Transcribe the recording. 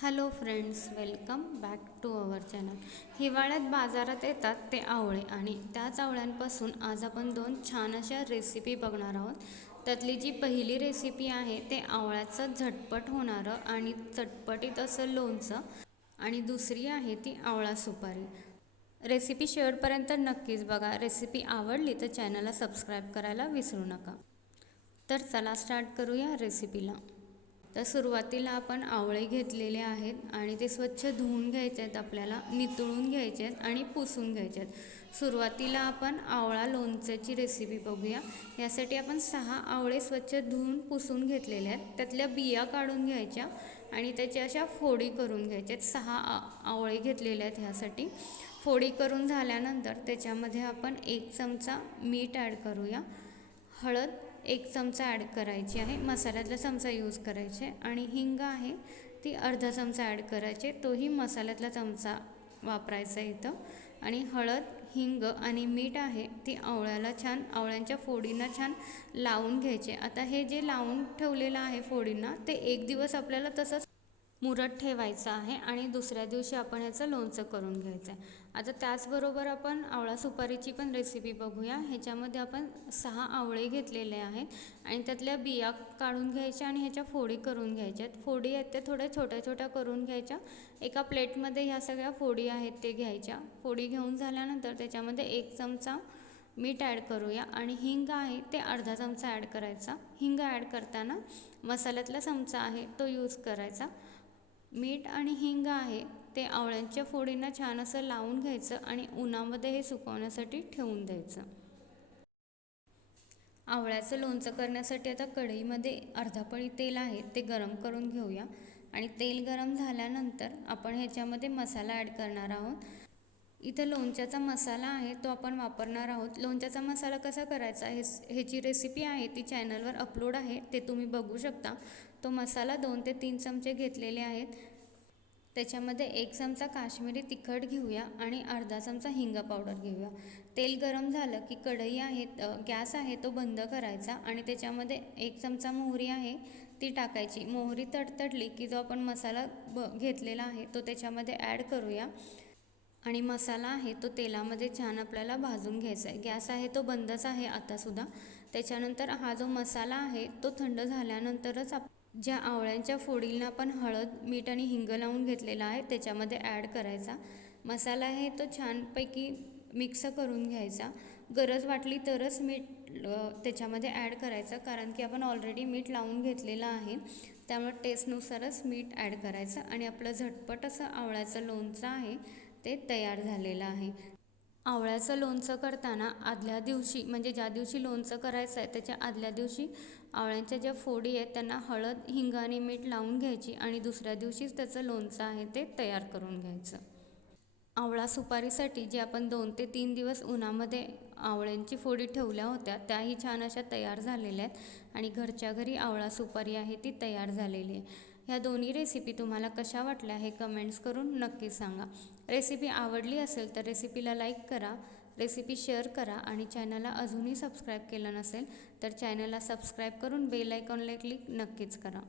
Hello friends welcome back to our channel. हिवाळ्यात बाजारात येतात ते आवळे आणि त्याच आवळ्यांपासून आज आपण दोन छान अशा रेसिपी बघणार आहोत. त्यातली जी पहिली रेसिपी आहे ते आवळ्याचं झटपट होणारं आणि चटपटीत असं लोणचं आणि दुसरी आहे ती आवळा सुपारी. रेसिपी शेवटपर्यंत नक्कीच बघा. रेसिपी आवडली तर चॅनलला सबस्क्राईब करायला विसरू नका. तर चला स्टार्ट करूया रेसिपीला तर सुरुवातीला आपण आवळे घेतलेले आहेत आणि ते स्वच्छ धुवून घ्यायचे आहेत आपल्याला नितळून घ्यायचे आहेत आणि पुसून घ्यायचे आहेत. सुरुवातीला आपण आवळा लोणच्याची रेसिपी बघूया. यासाठी आपण सहा आवळे स्वच्छ धुवून पुसून घेतलेले आहेत. त्यातल्या बिया काढून घ्यायच्या आणि त्याच्या अशा फोडी करून घ्यायच्या आहेत. सहा आवळे घेतलेले आहेत ह्यासाठी. फोडी करून झाल्यानंतर त्याच्यामध्ये आपण एक चमचा मीठ ॲड करूया. हळद एक चमचा ॲड करायची आहे. मसाल्यातला चमचा यूज करायचे. आणि हिंग आहे ती अर्धा चमचा ॲड करायचे. तोही मसाल्यातला चमचा वापरायचा इथं. आणि हळद हिंग आणि मीठ आहे ती आवळ्याला छान आवळ्यांच्या फोडींना छान लावून घ्यायचे. आता हे जे लावून ठेवलेलं आहे फोडींना ते एक दिवस आपल्याला तसंच मुरत ठेवायचं आहे आणि दुसऱ्या दिवशी आपण याचं लोणचं करून घ्यायचं आहे. आता त्याचबरोबर आपण आवळा सुपारीची पण रेसिपी बघूया. ह्याच्यामध्ये आपण सहा आवळे घेतलेले आहेत आणि त्यातल्या बिया काढून घ्यायच्या आणि ह्याच्या फोडी करून घ्यायच्या फोडी आहेत त्या थोड्या छोट्या छोट्या करून घ्यायच्या. एका प्लेटमध्ये ह्या सगळ्या फोडी आहेत ते घ्यायच्या. फोडी घेऊन झाल्यानंतर त्याच्यामध्ये एक चमचा मीठ ॲड करूया आणि हिंग आहे ते अर्धा चमचा ॲड करायचा. हिंग ॲड करताना मसाल्यातला चमचा आहे तो यूज करायचा. मीठ आणि हिंग आहे ते आवळ्यांच्या फोडींना छान असं लावून घ्यायचं आणि उन्हामध्ये हे सुकवण्यासाठी ठेवून द्यायचं. आवळ्याचं लोणचं करण्यासाठी आता कढईमध्ये अर्धा पळी तेल आहे ते गरम करून घेऊया. आणि तेल गरम झाल्यानंतर आपण ह्याच्यामध्ये मसाला ॲड करणार आहोत. इथं लोणच्याचा मसाला आहे तो आपण वापरणार आहोत. लोणच्याचा मसाला कसा करायचा? हे ह्याची रेसिपी आहे ती चॅनलवर अपलोड आहे ते तुम्ही बघू शकता. तो मसाला दोन ते तीन चमचे घेतलेले आहेत. त्याच्यामध्ये एक चमचा काश्मीरी तिखट घेऊया आणि अर्धा चमचा हिंग पावडर घेऊया. तेल गरम झालं की कढई आहे गॅस आहे तो बंद करायचा आणि त्याच्यामध्ये एक चमचा मोहरी आहे ती टाकायची. मोहरी तडतडली की जो आपण मसाला ब घेतलेला आहे तो त्याच्यामध्ये ॲड करूया. आणि मसाला आहे तो तेलामध्ये छान आपल्याला भाजून घ्यायचा आहे. गॅस आहे तो बंदच आहे आतासुद्धा त्याच्यानंतर हा जो मसाला आहे तो थंड झाल्यानंतरच आप ज्या आवळ्यांच्या फोडींना आपण हळद मीठ आणि हिंग लावून घेतलेला आहे त्याच्यामध्ये ॲड करायचा. मसाला आहे तो छानपैकी मिक्स करून घ्यायचा. गरज वाटली तरच मीठ त्याच्यामध्ये ॲड करायचं. कारण की आपण ऑलरेडी मीठ लावून घेतलेलं आहे. त्यामुळे टेस्टनुसारच मीठ ॲड करायचं. आणि आपलं झटपट असं आवळ्याचं लोणचं आहे ते तयार झालेलं आहे. आवळ्याचं लोणचं करताना आदल्या दिवशी म्हणजे ज्या दिवशी लोणचं करायचं आहे त्याच्या आदल्या दिवशी आवळ्यांच्या ज्या फोडी आहेत त्यांना हळद हिंग आणि मीठ लावून घ्यायची आणि दुसऱ्या दिवशीच त्याचं लोणचं आहे ते तयार करून घ्यायचं. आवळा सुपारीसाठी जे आपण दोन ते तीन दिवस उन्हामध्ये आवळ्यांची फोडी ठेवल्या होत्या त्याही छान अशा तयार झालेल्या आहेत आणि घरच्या घरी आवळा सुपारी आहे ती तयार झालेली आहे. ह्या दोन्ही रेसिपी तुम्हाला कशा वाटल्या हे कमेंट्स करून नक्की सांगा. रेसिपी आवडली असेल तर रेसिपीला लाईक करा रेसिपी शेअर करा आणि चॅनलला अजूनही सबस्क्राईब केलं नसेल तर चॅनलला सबस्क्राईब करून बेल आयकॉनला क्लिक नक्कीच करा.